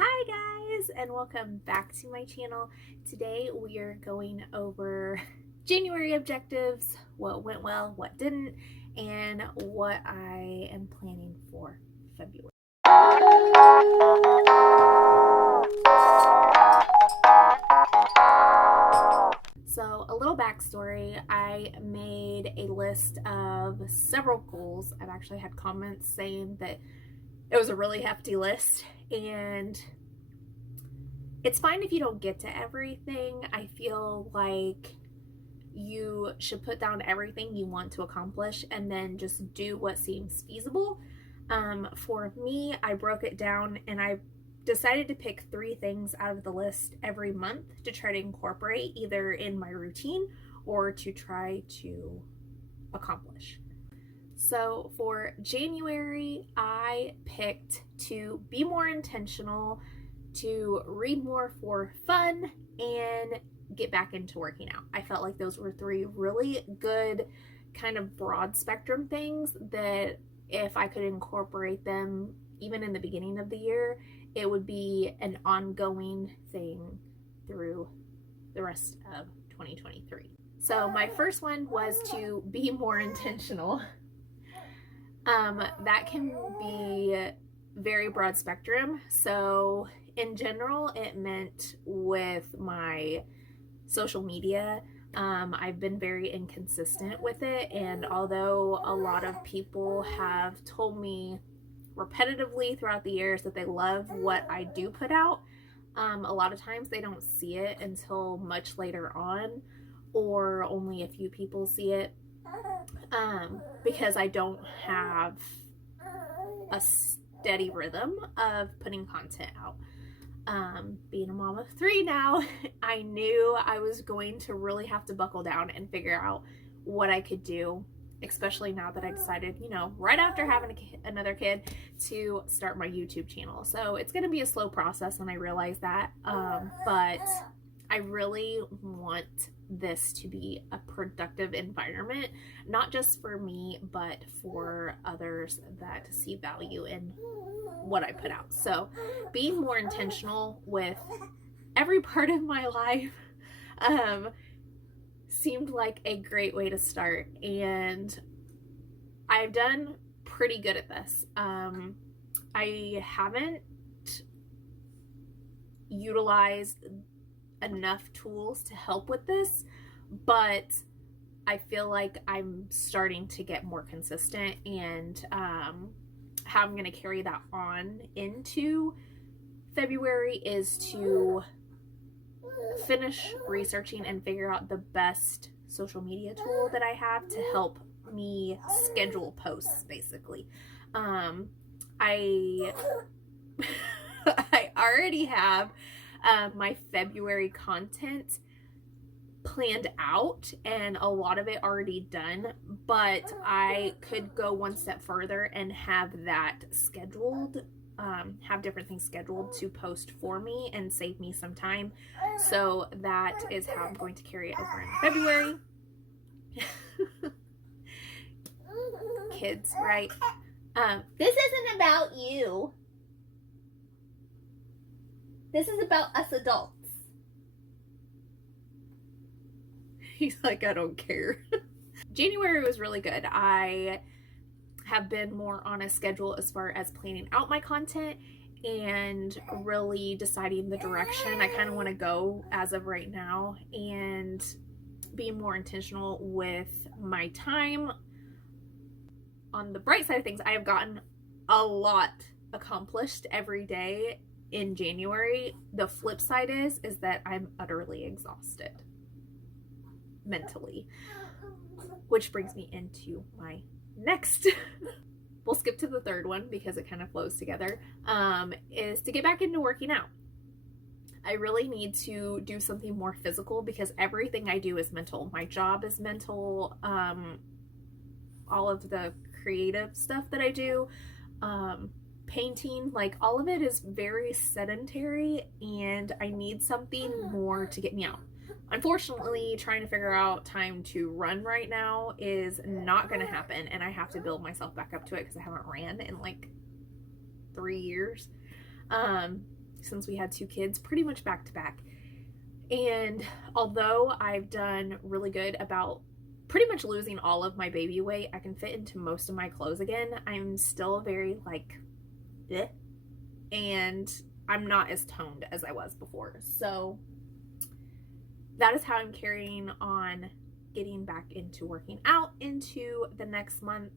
Hi guys, and welcome back to my channel. Today we are going over January objectives, what went well, what didn't, and what I am planning for February. So a little backstory, I made a list of several goals. I've actually had comments saying that it was a really hefty list, and it's fine if you don't get to everything. I feel like you should put down everything you want to accomplish and then just do what seems feasible. For me, I broke it down and I decided to pick 3 things out of the list every month to try to incorporate either in my routine or to try to accomplish. So for January, I picked to be more intentional, to read more for fun, and get back into working out. I felt like those were 3 really good kind of broad spectrum things that if I could incorporate them even in the beginning of the year, it would be an ongoing thing through the rest of 2023. So my first one was to be more intentional. That can be very broad spectrum. So in general, it meant with my social media, I've been very inconsistent with it. And although a lot of people have told me repetitively throughout the years that they love what I do put out, a lot of times they don't see it until much later on, or only a few people see it, because I don't have a steady rhythm of putting content out. Being a mom of 3 now, I knew I was going to really have to buckle down and figure out what I could do, especially now that I decided, right after having another kid, to start my YouTube channel. So it's going to be a slow process, and I realize that, but I really want this to be a productive environment, not just for me, but for others that see value in what I put out. So being more intentional with every part of my life seemed like a great way to start, and I've done pretty good at this. I haven't utilized enough tools to help with this, but I feel like I'm starting to get more consistent, and how I'm going to carry that on into February is to finish researching and figure out the best social media tool that I have to help me schedule posts, basically. I already have my February content planned out and a lot of it already done, but I could go one step further and have that scheduled, have different things scheduled to post for me and save me some time. So that is how I'm going to carry it over in February. Kids, right? This isn't about you. This is about us adults. He's like, I don't care. January was really good. I have been more on a schedule as far as planning out my content and really deciding the direction I kind of want to go as of right now, and being more intentional with my time. On the bright side of things, I have gotten a lot accomplished every day in January. The flip side is that I'm utterly exhausted mentally, which brings me into my next we'll skip to the third one because it kind of flows together, is to get back into working out. I really need to do something more physical because everything I do is mental. My job is mental. All of the creative stuff that I do, painting, like all of it is very sedentary, and I need something more to get me out. Unfortunately, trying to figure out time to run right now is not going to happen, and I have to build myself back up to it because I haven't ran in like 3 years. since we had 2 kids, pretty much back to back. And although I've done really good about pretty much losing all of my baby weight, I can fit into most of my clothes again, I'm still very like, eh, and I'm not as toned as I was before. So that is how I'm carrying on getting back into working out into the next month.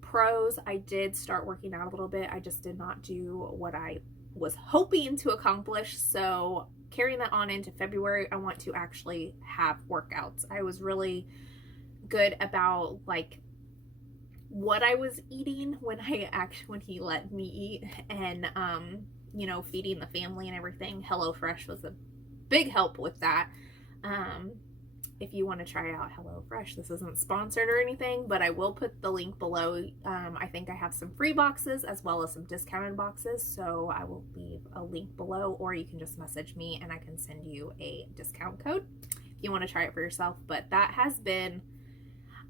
Pros, I did start working out a little bit. I just did not do what I was hoping to accomplish. So carrying that on into February, I want to actually have workouts. I was really good about like what I was eating when he let me eat, and you know, feeding the family and everything. HelloFresh was a big help with that. If you want to try out HelloFresh, this isn't sponsored or anything, but I will put the link below. I think I have some free boxes as well as some discounted boxes, so I will leave a link below, or you can just message me and I can send you a discount code if you want to try it for yourself. But that has been,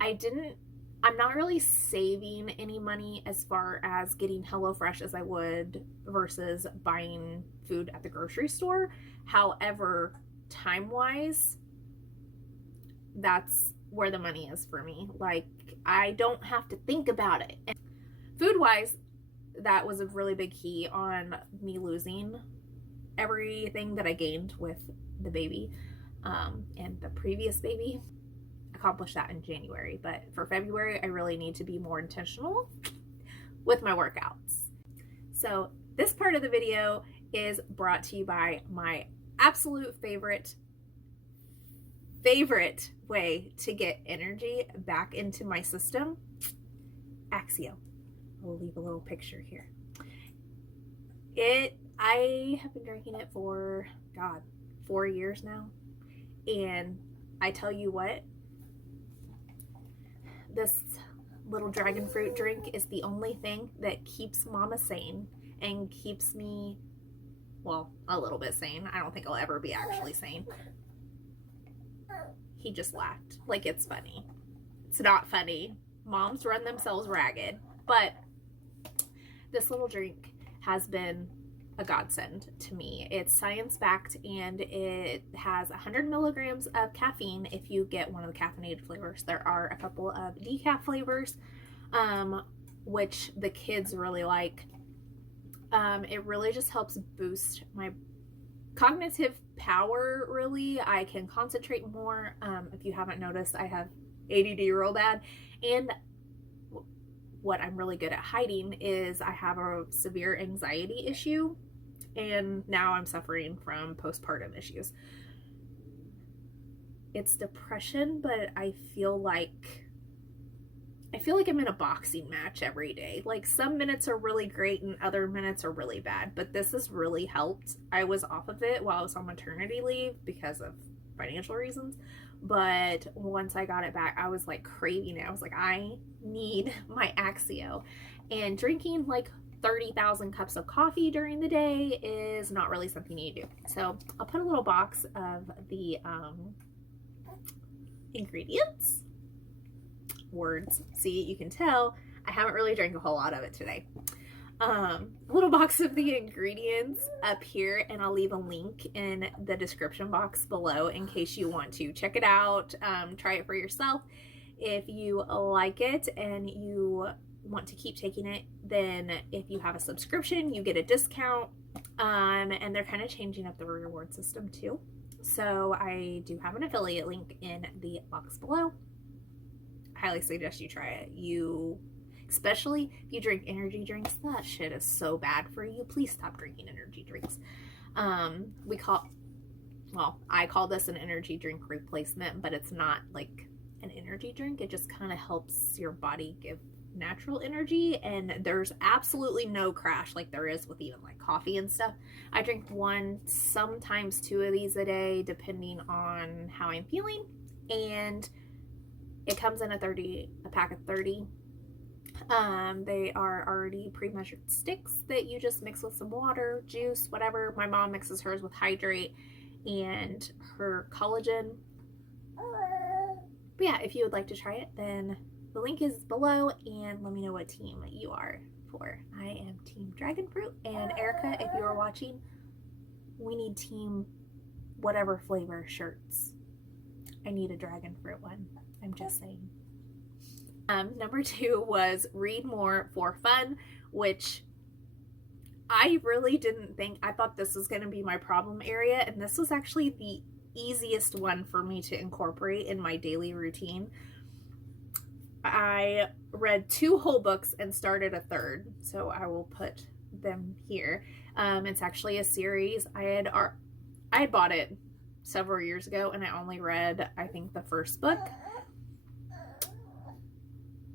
I'm not really saving any money as far as getting HelloFresh as I would versus buying food at the grocery store. However, time-wise, that's where the money is for me. Like, I don't have to think about it. And food-wise, that was a really big key on me losing everything that I gained with the baby and the previous baby. Accomplished that in January, but for February, I really need to be more intentional with my workouts. So this part of the video is brought to you by my absolute favorite way to get energy back into my system, Axio. We'll leave a little picture here. I have been drinking it for, God, 4 years now. And I tell you what, this little dragon fruit drink is the only thing that keeps mama sane and keeps me, well, a little bit sane. I don't think I'll ever be actually sane. He just laughed like it's funny. It's not funny. Moms run themselves ragged. But this little drink has been a godsend to me. It's science-backed, and it has 100 milligrams of caffeine if you get one of the caffeinated flavors. There are a couple of decaf flavors, which the kids really like. It really just helps boost my cognitive power, really. I can concentrate more. If you haven't noticed, I have ADD real bad, and what I'm really good at hiding is I have a severe anxiety issue, and now I'm suffering from postpartum issues. It's depression, but I feel like I'm in a boxing match every day. Like, some minutes are really great and other minutes are really bad, but this has really helped. I was off of it while I was on maternity leave because of financial reasons, but once I got it back, I was like craving it. I was like, I need my Axio. And drinking like 30,000 cups of coffee during the day is not really something you do. So I'll put a little box of the ingredients. Words. See, you can tell I haven't really drank a whole lot of it today. A little box of the ingredients up here, and I'll leave a link in the description box below in case you want to check it out, try it for yourself. If you like it and you want to keep taking it, then if you have a subscription, you get a discount, and they're kind of changing up the reward system too. So I do have an affiliate link in the box below. I highly suggest you try it. Especially if you drink energy drinks, that shit is so bad for you. Please stop drinking energy drinks. I call this an energy drink replacement, but it's not like an energy drink. It just kind of helps your body give natural energy, and there's absolutely no crash like there is with even like coffee and stuff. I drink 1, sometimes 2 of these a day, depending on how I'm feeling, and it comes in a pack of 30. They are already pre-measured sticks that you just mix with some water, juice, whatever. My mom mixes hers with hydrate and her collagen. But yeah, if you would like to try it, then the link is below, and let me know what team you are for. I am Team Dragon Fruit, and Erica, if you are watching, we need team whatever flavor shirts. I need a dragon fruit one. I'm just saying. Number 2 was read more for fun, which I really didn't think. I thought this was going to be my problem area, and this was actually the easiest one for me to incorporate in my daily routine. I read 2 whole books and started a third, so I will put them here. It's actually a series. I had bought it several years ago, and I only read, I think, the first book.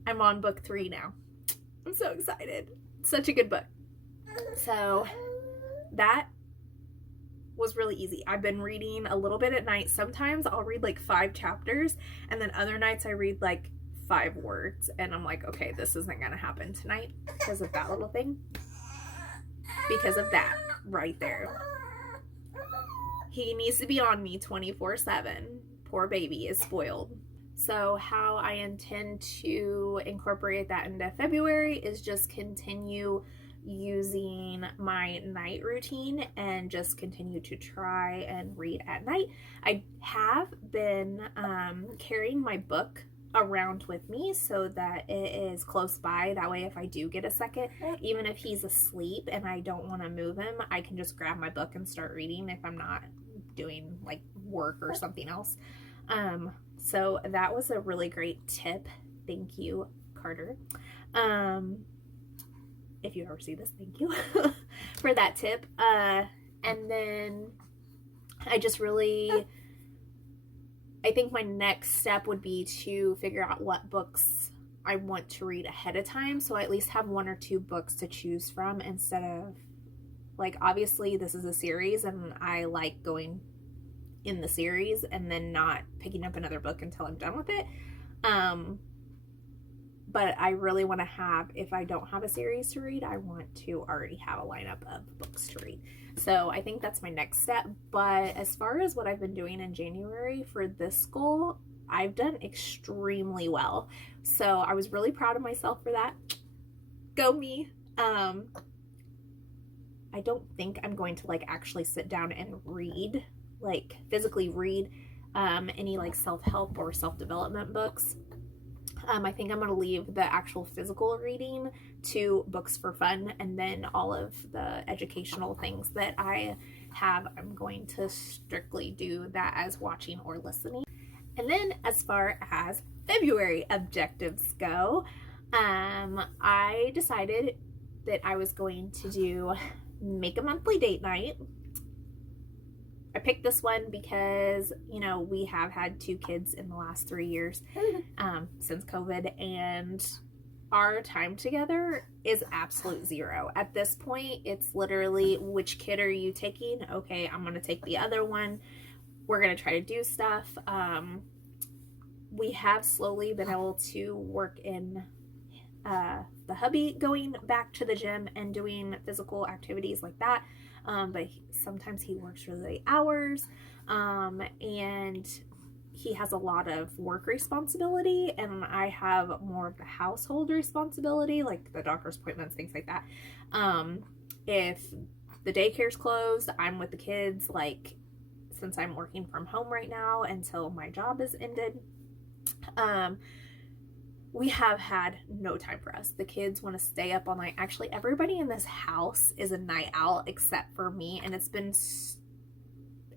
I'm on book 3 now. I'm so excited. Such a good book. So that was really easy. I've been reading a little bit at night. Sometimes I'll read like 5 chapters, and then other nights I read like 5 words, and I'm like, okay, this isn't gonna happen tonight because of that little thing. Because of that right there. He needs to be on me 24/7. Poor baby is spoiled. So how I intend to incorporate that into February is just continue using my night routine and just continue to try and read at night. I have been carrying my book around with me so that it is close by. That way if I do get a second, even if he's asleep and I don't want to move him, I can just grab my book and start reading if I'm not doing like work or something else. So that was a really great tip. Thank you, Carter. If you ever see this, thank you for that tip. And then I think my next step would be to figure out what books I want to read ahead of time, so I at least have 1 or 2 books to choose from instead of, like, obviously this is a series and I like going in the series and then not picking up another book until I'm done with it. But I really want to have, if I don't have a series to read, I want to already have a lineup of books to read. So I think that's my next step. But as far as what I've been doing in January for this goal, I've done extremely well. So I was really proud of myself for that. Go me. I don't think I'm going to like actually sit down and read, like physically read any like self-help or self-development books. I think I'm going to leave the actual physical reading to books for fun, and then all of the educational things that I have, I'm going to strictly do that as watching or listening. And then as far as February objectives go, I decided that I was going to make a monthly date night. I picked this one because, you know, we have had 2 kids in the last 3 years since COVID, and our time together is absolute zero. At this point, it's literally, which kid are you taking? Okay, I'm going to take the other one. We're going to try to do stuff. We have slowly been able to work in the hubby going back to the gym and doing physical activities like that. But sometimes he works really late hours, and he has a lot of work responsibility, and I have more of the household responsibility, like the doctor's appointments, things like that. If the daycare's closed, I'm with the kids, like, since I'm working from home right now until my job is ended. We have had no time for us. The kids want to stay up all night. Actually, everybody in this house is a night owl except for me, and it's been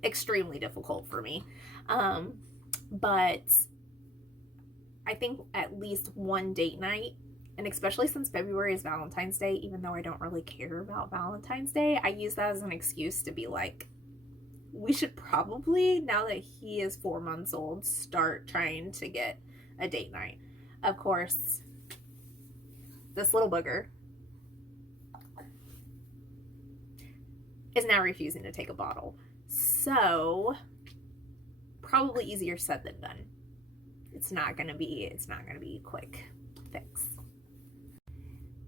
extremely difficult for me. But I think at least one date night, and especially since February is Valentine's Day, even though I don't really care about Valentine's Day, I use that as an excuse to be like, we should probably, now that he is 4 months old, start trying to get a date night. Of course, this little booger is now refusing to take a bottle. So, probably easier said than done. It's not gonna be a quick fix.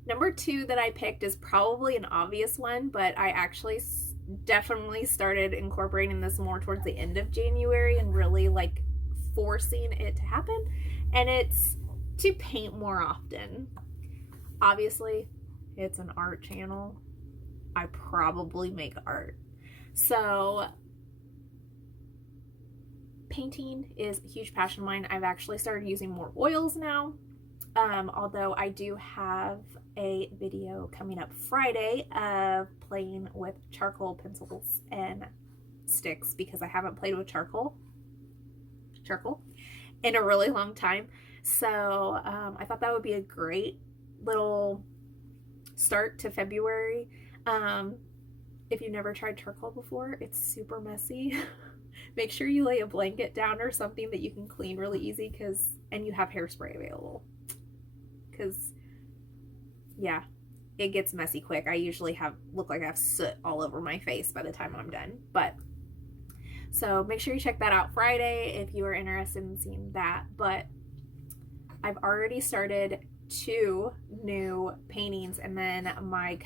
Number 2 that I picked is probably an obvious one, but I actually definitely started incorporating this more towards the end of January and really like forcing it to happen. And it's to paint more often. Obviously, it's an art channel. I probably make art. So painting is a huge passion of mine. I've actually started using more oils now. Although I do have a video coming up Friday of playing with charcoal pencils and sticks, because I haven't played with charcoal in a really long time. So I thought that would be a great little start to February. If you've never tried charcoal before, it's super messy. Make sure you lay a blanket down or something that you can clean really easy, and you have hairspray available, because yeah, it gets messy quick. I usually look like I have soot all over my face by the time I'm done. But so make sure you check that out Friday if you are interested in seeing that. But I've already started 2 new paintings, and then my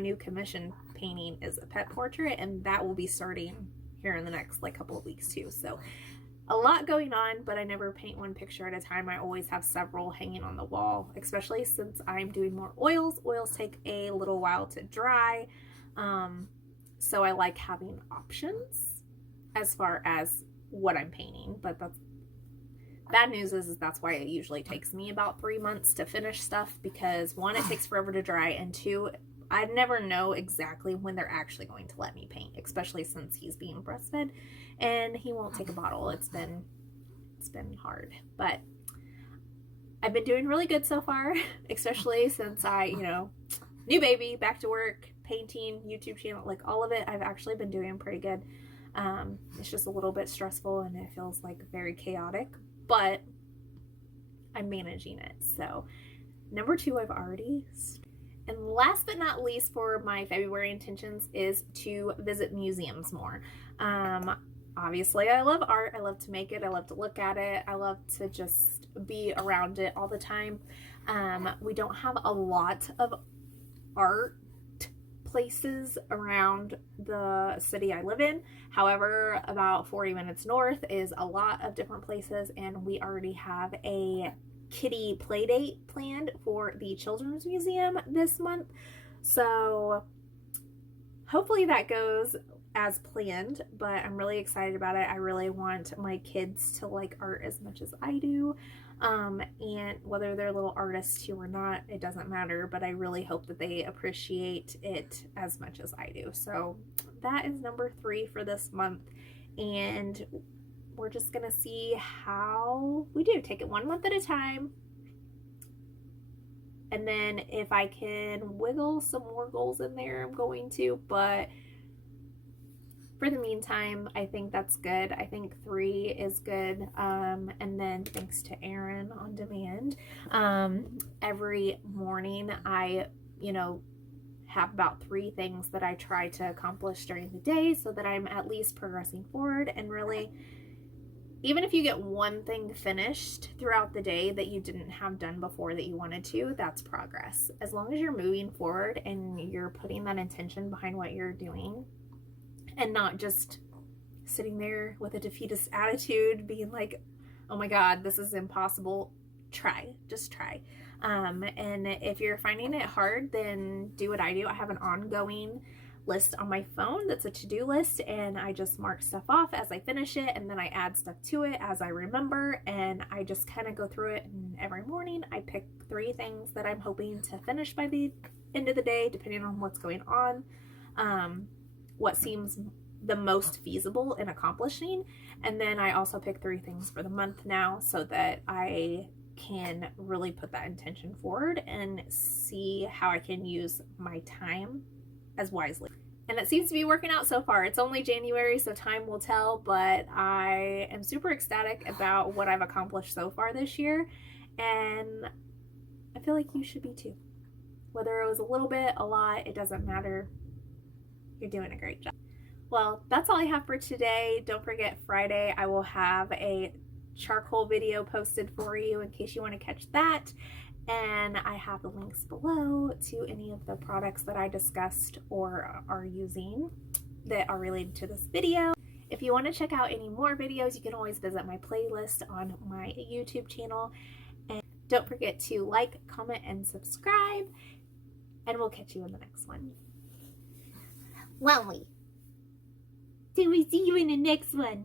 new commission painting is a pet portrait, and that will be starting here in the next couple of weeks too. So a lot going on, but I never paint one picture at a time. I always have several hanging on the wall, especially since I'm doing more oils. Oils take a little while to dry, so I like having options as far as what I'm painting. But that's bad news is that's why it usually takes me about 3 months to finish stuff, because 1, it takes forever to dry, and 2, I never know exactly when they're actually going to let me paint, especially since he's being breastfed and he won't take a bottle. It's been hard, but I've been doing really good so far, especially since new baby, back to work, painting, YouTube channel, all of it. I've actually been doing pretty good. It's just a little bit stressful and it feels very chaotic, but I'm managing it. So number 2, I've already and last but not least for my February intentions is to visit museums more. Obviously I love art. I love to make it. I love to look at it. I love to just be around it all the time. We don't have a lot of art places around the city I live in. However, about 40 minutes north is a lot of different places, and we already have a kitty play date planned for the Children's Museum this month. So hopefully that goes as planned, but I'm really excited about it. I really want my kids to like art as much as I do. And whether they're little artists too or not, it doesn't matter, but I really hope that they appreciate it as much as I do. So that is number 3 for this month, and we're just gonna see how we do. Take it 1 month at a time, and then if I can wiggle some more goals in there, I'm going to, but for the meantime, I think that's good. I think 3 is good. And then thanks to Aaron on demand, every morning I, have about 3 things that I try to accomplish during the day so that I'm at least progressing forward. And really, even if you get 1 thing finished throughout the day that you didn't have done before that you wanted to, that's progress. As long as you're moving forward and you're putting that intention behind what you're doing, and not just sitting there with a defeatist attitude, being like, oh my God, this is impossible. Just try. And if you're finding it hard, then do what I do. I have an ongoing list on my phone that's a to-do list, and I just mark stuff off as I finish it, and then I add stuff to it as I remember, and I just kind of go through it. And every morning I pick 3 things that I'm hoping to finish by the end of the day, depending on what's going on. What seems the most feasible in accomplishing, and then I also pick 3 things for the month now so that I can really put that intention forward and see how I can use my time as wisely. And it seems to be working out so far. It's only January, so time will tell, but I am super ecstatic about what I've accomplished so far this year, and I feel like you should be too. Whether it was a little bit, a lot, it doesn't matter. You're doing a great job. Well, that's all I have for today. Don't forget, Friday I will have a charcoal video posted for you in case you want to catch that. And I have the links below to any of the products that I discussed or are using that are related to this video. If you want to check out any more videos, you can always visit my playlist on my YouTube channel. And don't forget to like, comment, and subscribe. And we'll catch you in the next one. Lovely. till we see you in the next one.